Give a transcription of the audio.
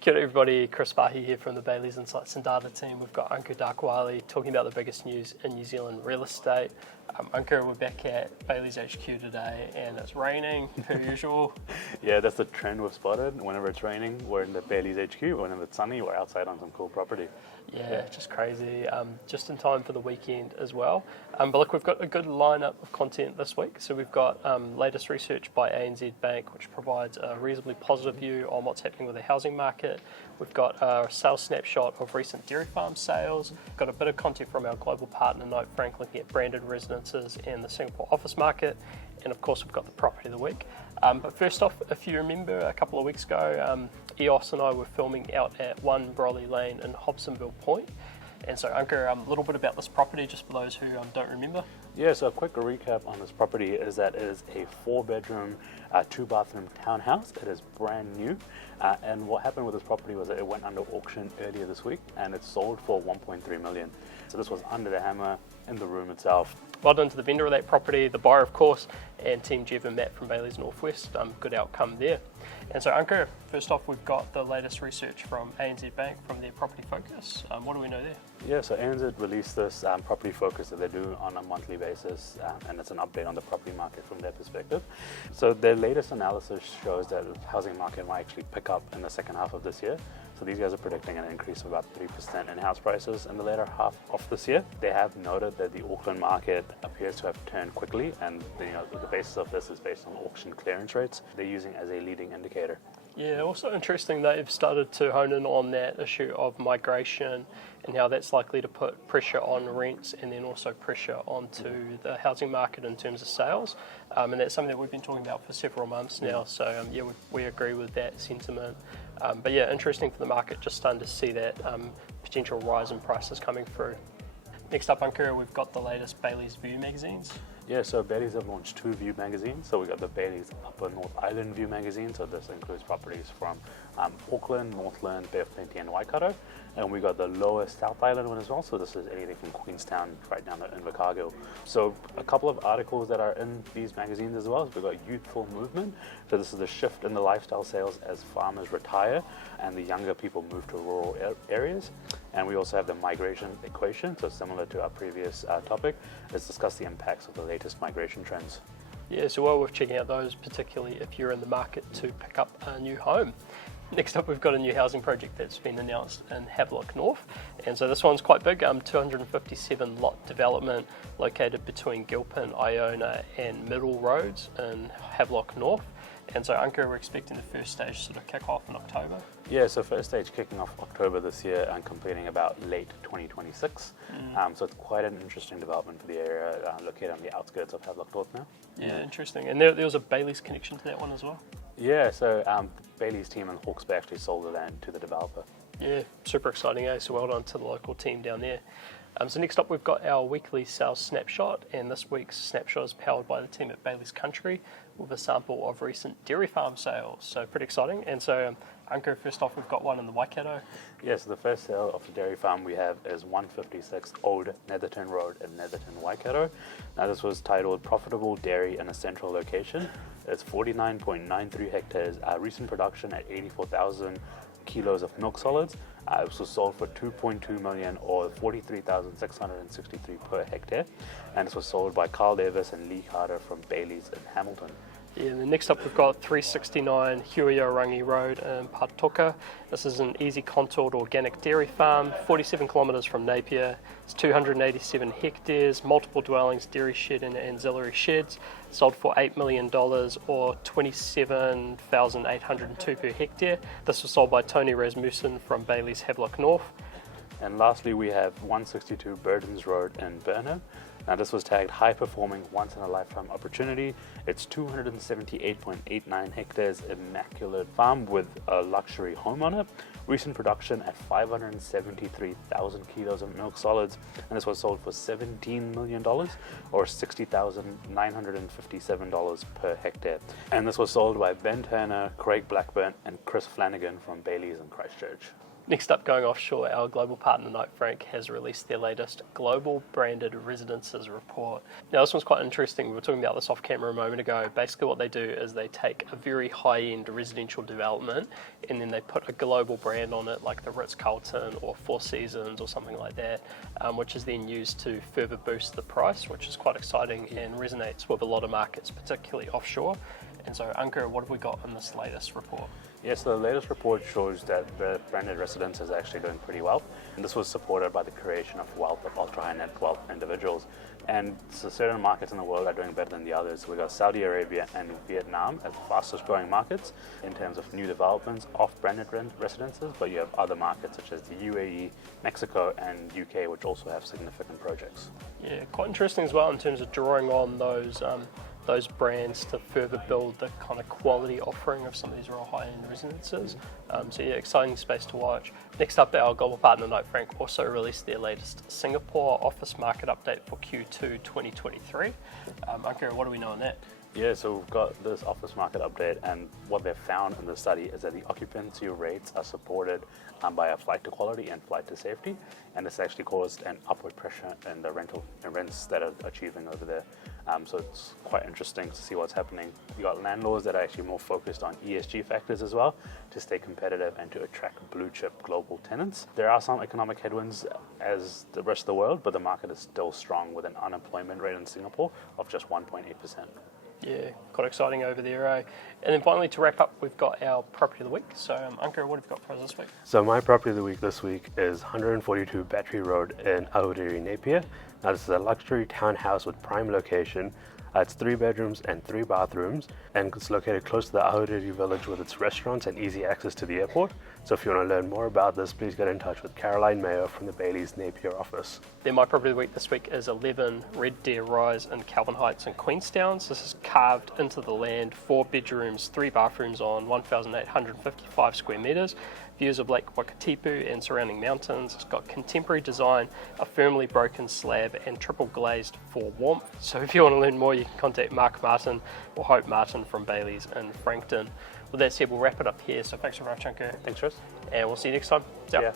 Kia ora everybody, Chris Farhi here from the Bayleys Insights Data team. We've got Ankur Dakwale talking about the biggest news in New Zealand real estate. Ankur, we're back at Bayleys HQ today and it's raining per usual. Yeah, that's the trend we've spotted. Whenever it's raining, we're in the Bayleys HQ. Whenever it's sunny, we're outside on some cool property. Yeah, just crazy. Just in time for the weekend as well. But look, we've got a good lineup of content this week. So we've got latest research by ANZ Bank, which provides a reasonably positive view on what's happening with the housing market. We've got a sales snapshot of recent dairy farm sales. We've got a bit of content from our global partner Note Frank looking at branded residences and the Singapore office market. And of course, we've got the property of the week. But first off, if you remember a couple of weeks ago, EOS and I were filming out at 1 Brolly Lane in Hobsonville Point. And so, Ankur, a little bit about this property, just for those who don't remember. Yeah, so a quick recap on this property is that it is a 4-bedroom, 2-bathroom townhouse. It is brand new. And what happened with this property was that it went under auction earlier this week and it sold for 1.3 million. So this was under the hammer in the room itself. Well done to the vendor of that property, the buyer of course, and Team Jev and Matt from Bayleys Northwest. Good outcome there. And so Ankur, first off we've got the latest research from ANZ Bank from their Property Focus. What do we know there? Yeah, so ANZ released this Property Focus that they do on a monthly basis, and it's an update on the property market from their perspective. So their latest analysis shows that the housing market might actually pick up in the second half of this year. So these guys are predicting an increase of about 3% in house prices in the later half of this year. They have noted that the Auckland market appears to have turned quickly, and the basis of this is based on auction clearance rates they're using as a leading indicator. Yeah, also interesting they've started to hone in on that issue of migration and how that's likely to put pressure on rents and then also pressure onto the housing market in terms of sales. And that's something that we've been talking about for several months now. So yeah, we agree with that sentiment. But yeah, interesting for the market, just starting to see that potential rise in prices coming through. Next up, Ankur, we've got the latest Bayleys View magazines. Yeah, so Bayleys have launched 2 View magazines. So we got the Bayleys Upper North Island View magazine. So this includes properties from Auckland, Northland, Bay of Plenty and Waikato. And we got the Lower South Island one as well. So this is anything from Queenstown right down to Invercargill. So a couple of articles that are in these magazines as well. We've got Youthful Movement. So this is the shift in the lifestyle sales as farmers retire and the younger people move to rural areas. And we also have the migration equation. So similar to our previous topic, let's discuss the impacts of the latest migration trends. Yeah, so well worth checking out those, particularly if you're in the market to pick up a new home. Next up, we've got a new housing project that's been announced in Havelock North. And so this one's quite big, 257 lot development located between Gilpin, Iona and Middle Roads in Havelock North. And so Ankur, we're expecting the first stage sort of kick off in October. Yeah, so first stage kicking off October this year and completing about late 2026. So it's quite an interesting development for the area, located on the outskirts of Havelock North now. Yeah, interesting. And there was a Bayleys connection to that one as well. Yeah, so the Bayleys team in Hawke's Bay actually sold the land to the developer. Yeah, super exciting, eh? So well done to the local team down there. So next up, we've got our weekly sales snapshot, and this week's snapshot is powered by the team at Bayleys Country with a sample of recent dairy farm sales. So pretty exciting. And so Ankur, first off, we've got one in the Waikato. Yes, the first sale of the dairy farm we have is 156 Old Netherton Road in Netherton, Waikato. Now this was titled Profitable Dairy in a Central Location. It's 49.93 hectares, recent production at 84,000 kilos of milk solids. It was sold for 2.2 million or 43,663 per hectare, and this was sold by Carl Davis and Lee Carter from Bayleys in Hamilton. Yeah, and then next up we've got 369 Huiarangi Road in Patoka. This is an easy contoured organic dairy farm, 47 kilometres from Napier. It's 287 hectares, multiple dwellings, dairy shed and ancillary sheds. Sold for $8 million or 27,802 per hectare. This was sold by Tony Rasmussen from Bayleys Havelock North. And lastly, we have 162 Burdons Road in Burnham. Now this was tagged high performing once in a lifetime opportunity. It's 278.89 hectares immaculate farm with a luxury home on it. Recent production at 573,000 kilos of milk solids, and this was sold for $17 million or $60,957 per hectare. And this was sold by Ben Turner, Craig Blackburn and Chris Flanagan from Bayleys in Christchurch. Next up, going offshore, our global partner Knight Frank has released their latest Global Branded Residences report. Now, this one's quite interesting. We were talking about this off camera a moment ago. Basically, what they do is they take a very high-end residential development and then they put a global brand on it, like the Ritz-Carlton or Four Seasons or something like that, which is then used to further boost the price, which is quite exciting and resonates with a lot of markets, particularly offshore. And so, Ankur, what have we got in this latest report? Yes, the latest report shows that the branded residence is actually doing pretty well. And this was supported by the creation of wealth of ultra-high net wealth individuals. And so certain markets in the world are doing better than the others. We got Saudi Arabia and Vietnam as the fastest growing markets in terms of new developments of branded residences, but you have other markets such as the UAE, Mexico and UK, which also have significant projects. Yeah, quite interesting as well in terms of drawing on those brands to further build the kind of quality offering of some of these real high-end residences. So yeah, exciting space to watch. Next up, our global partner Knight Frank also released their latest Singapore office market update for Q2 2023. Ankur, what do we know on that? Yeah, so we've got this office market update, and what they've found in the study is that the occupancy rates are supported by a flight to quality and flight to safety, and it's actually caused an upward pressure in the rents that are achieving over there. So it's quite interesting to see what's happening. You got landlords that are actually more focused on ESG factors as well to stay competitive and to attract blue chip global tenants. There are some economic headwinds as the rest of the world, but the market is still strong with an unemployment rate in Singapore of just 1.8%. Yeah, quite exciting over there, eh? And then finally, to wrap up, we've got our property of the week. So, Ankur, what have you got for us this week? So my property of the week this week is 142 Battery Road in Aotearoa, Napier. Now this is a luxury townhouse with prime location. It's 3 bedrooms and 3 bathrooms, and it's located close to the Aotearoa village with its restaurants and easy access to the airport. So if you want to learn more about this, please get in touch with Caroline Mayo from the Bayleys Napier office. Then my property of the week this week is 11 Red Deer Rise in Calvin Heights in Queenstown. So this is carved into the land, 4 bedrooms, 3 bathrooms on 1,855 square metres. Views of Lake Waikato and surrounding mountains. It's got contemporary design, a firmly broken slab and triple glazed for warmth. So if you want to learn more, you can contact Mark Martin or Hope Martin from Bayleys in Frankton. With that said, we'll wrap it up here. So thanks very much, Ankur. Thanks, Chris. And we'll see you next time. Ciao. Yeah.